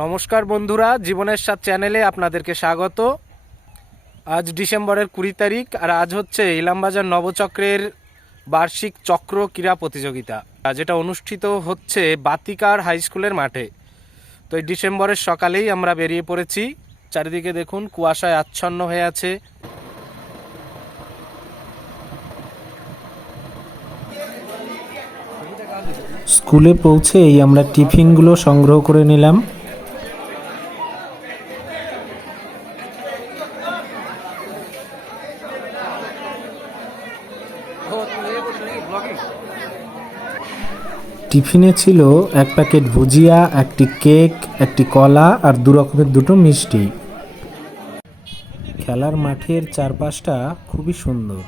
নমস্কার বন্ধুরা, জীবনের স্বাদ চ্যানেলে আপনাদেরকে স্বাগত। আজ ডিসেম্বরের 20 তারিখ, আর আজ হচ্ছে ইলামবাজার নবচক্রের বার্ষিক চক্র ক্রীড়া প্রতিযোগিতা, যেটা অনুষ্ঠিত হচ্ছে বাতিকার হাই স্কুলের মাঠে। তো এই ডিসেম্বরের সকালেই আমরা বেরিয়ে পড়েছি। চারিদিকে দেখুন, কুয়াশায় আচ্ছন্ন হয়ে আছে। স্কুলে পৌঁছেই আমরা টিফিনগুলো সংগ্রহ করে নিলাম। টিফিনে ছিল এক প্যাকেট ভুজিয়া, একটি কেক, একটি কলা আর 2 রকমের 2টো মিষ্টি। খেলার মাঠের চারপাশটা খুবই সুন্দর।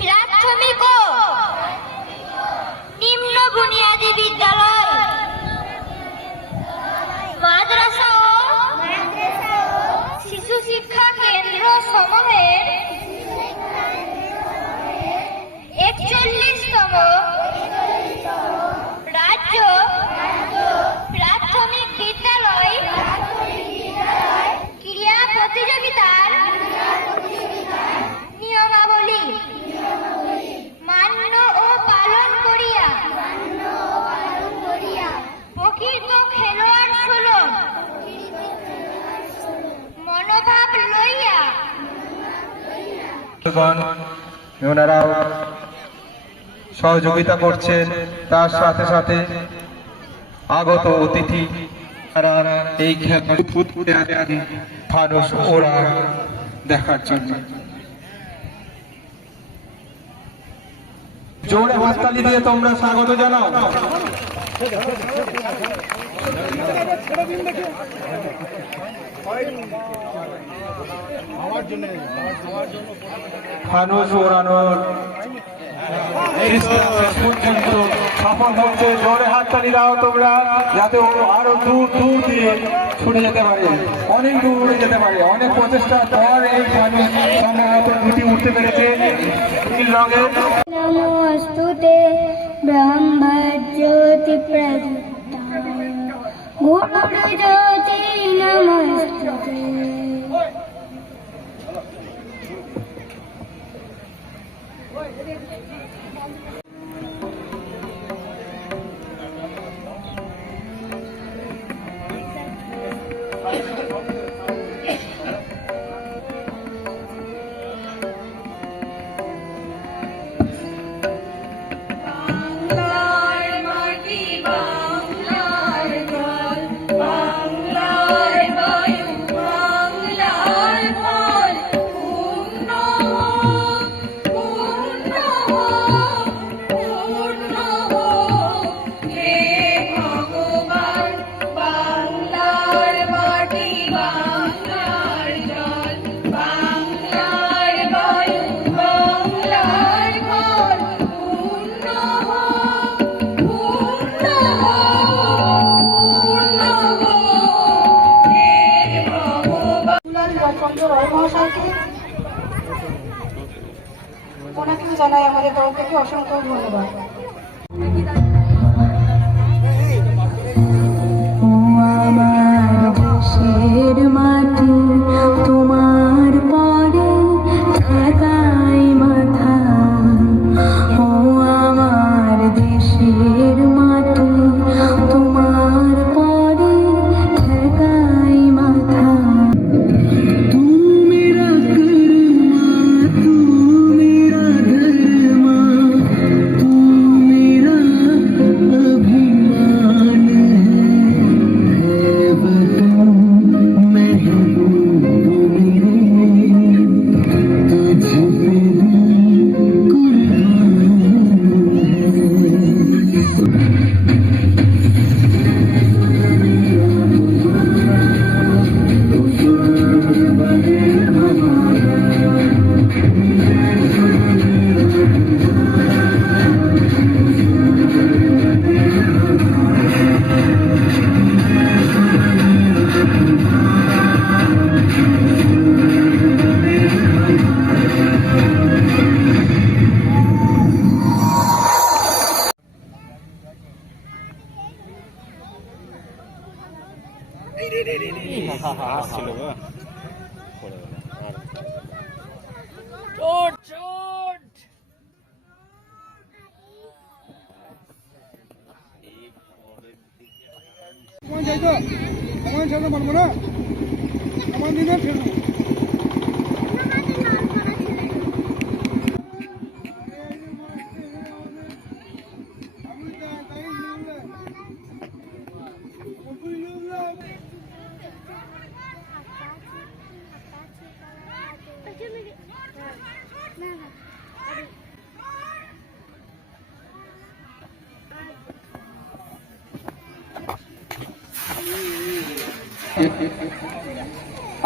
প্রাথমিক ও নিম্ন বুনিয়াদী বিদ্যালয়, মাদ্রাসা ও শিশু শিক্ষা কেন্দ্র সমূহের 41তম রাজ্য প্রাথমিক বিদ্যালয় ক্রীড়া প্রতিযোগিতার নিয়মাবলী মান্য ও পালন করিয়া প্রকৃত খেলোয়াড় সুলভ মনোভাব লইয়া ওনারাও সহযোগিতা করছেন। তার সাথে সাথে আগত অতিথি তারা এই খেলা ফানুস ওরা দেখার জন্য জোরে হাততালি দিয়ে তোমরা স্বাগত জানাও। ফানুস ওড়ানোর পর্যন্ত সফল হচ্ছে। জোরে হাততালি দাও তোমরা, যাতে ও আরো দূর দূর দিয়ে ছুটে যেতে পারে, অনেক দূর উড়ে যেতে পারে। অনেক প্রচেষ্টার পর এই ফানুস সম্ভবত দুটি উঠতে পেরেছে নীল রঙের। নমস্তুতে ব্রহ্মজ্যোতি প্রদীপ্তায় গুরুজ্যোতি নমস্তুতে। বাংলার মাটি, বাংলার জল। জানাই আমাদের তরফ থেকে অসংখ্য ধন্যবাদ। দেশের মাটি তোমার পরে ঠেকাই মাথা, ও আমার দেশের মাটি তোমার পরে ঠেকাই মাথা। তুমি রাখমা তু মেরা ধর্মা, তু মেরা अभिमान है वतन महबूब मेरे, तुझ पे दिल कुर्बान है।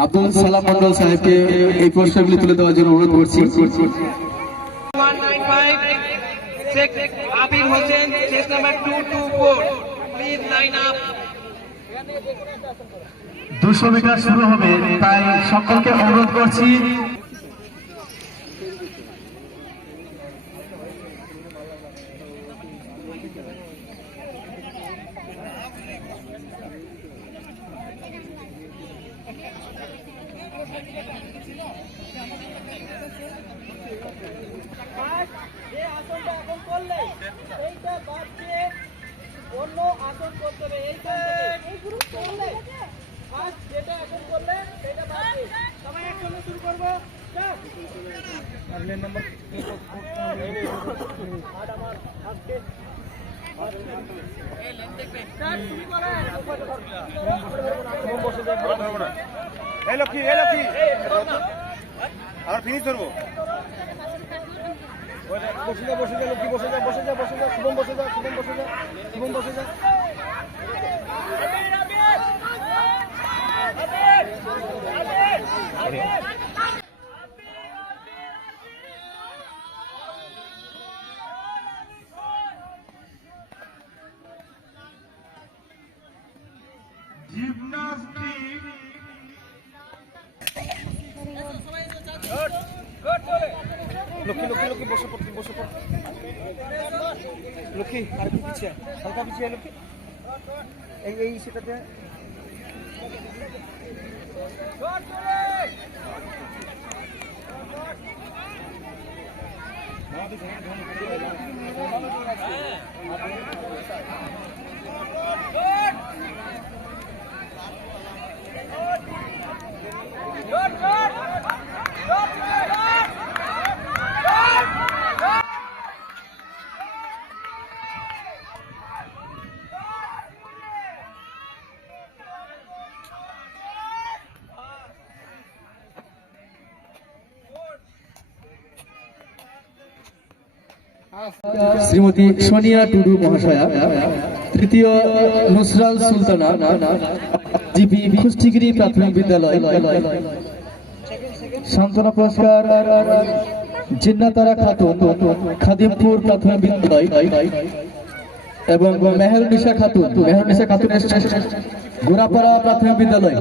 আব্দুল সালাম মন্ডল সাহেবকে এই পুরস্কারগুলি তুলে দেওয়ার জন্য অনুরোধ করছি। 195 Abir Hossain, chest number 224. Please line up. 200 metre শুরু হবে, তাই সকলকে অনুরোধ করছি যে আসনটা এখন করলে সেইটা বাদ দিয়ে অন্য আসন করতে হবে। এই গ্রুপ করলে ফার্স্ট যেটা এখন করলে সেটা বাদ দিয়ে সবাই একসঙ্গে শুরু করবো। আর ফিনিশ করবো। বসে যা বসে যা লক্ষ্মী, বসে যা বসে যা বসে যা, শুভম বসে যা, শুভম বসে যা, শুভম বসে যা। লক্ষ্মী লক্ষ্মী লক্ষ্মী বসে পড়তে বসে পড়। লক্ষ্মী আর একটু পিছিয়ে হালকা পিছিয়ে লক্ষ্মী, এই সেটাতে শ্রীমতী সোনিয়া টুডু মহাশয়া, তৃতীয় নুসরাল সুলতানা, জিপি কুষ্টিগিরি প্রাথমিক বিদ্যালয়। সান্ত্বনা পুরস্কার জিন্নাতারা খাতুন, খাদিমপুর প্রাথমিক বিদ্যালয়। এবং মেহেরুন্নিসা খাতুন, মেহেরুন্নিসা খাতুন গোড়াপাড়া প্রাথমিক বিদ্যালয়।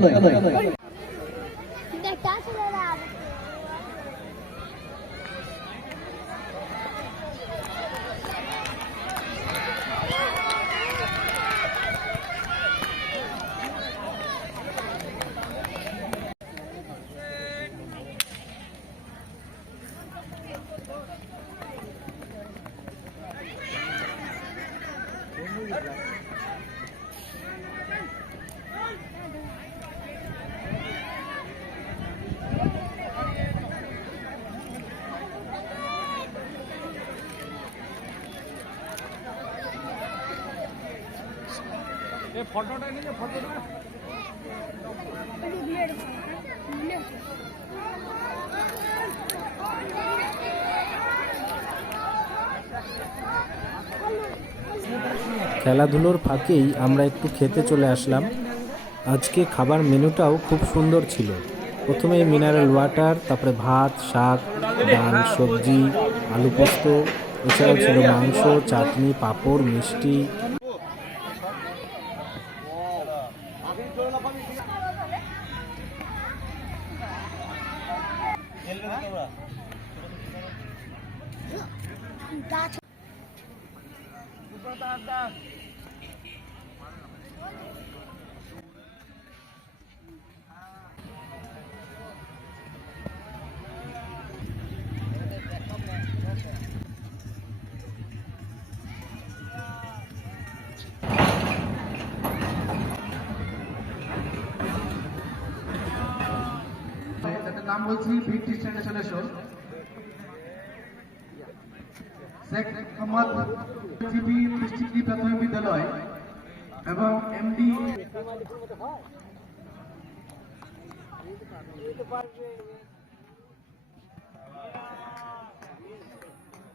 খেলাধুলোর ফাঁকেই আমরা একটু খেতে চলে আসলাম। আজকে খাবার মেনুটাও খুব সুন্দর ছিল। প্রথমে মিনারেল ওয়াটার, তারপরে ভাত, শাক, ডাল, সবজি, আলু পোস্ত, এছাড়াও ছিল মাংস, চাটনি, পাঁপড়, মিষ্টি। এটার নাম বলছি ভিক্টি স্ট্যান্ডে চলে এসো। শেখ মোহাম্মদ জিবি ডিস্ট্রিক্ট প্রাথমিক বিদ্যালয় এবং এমডি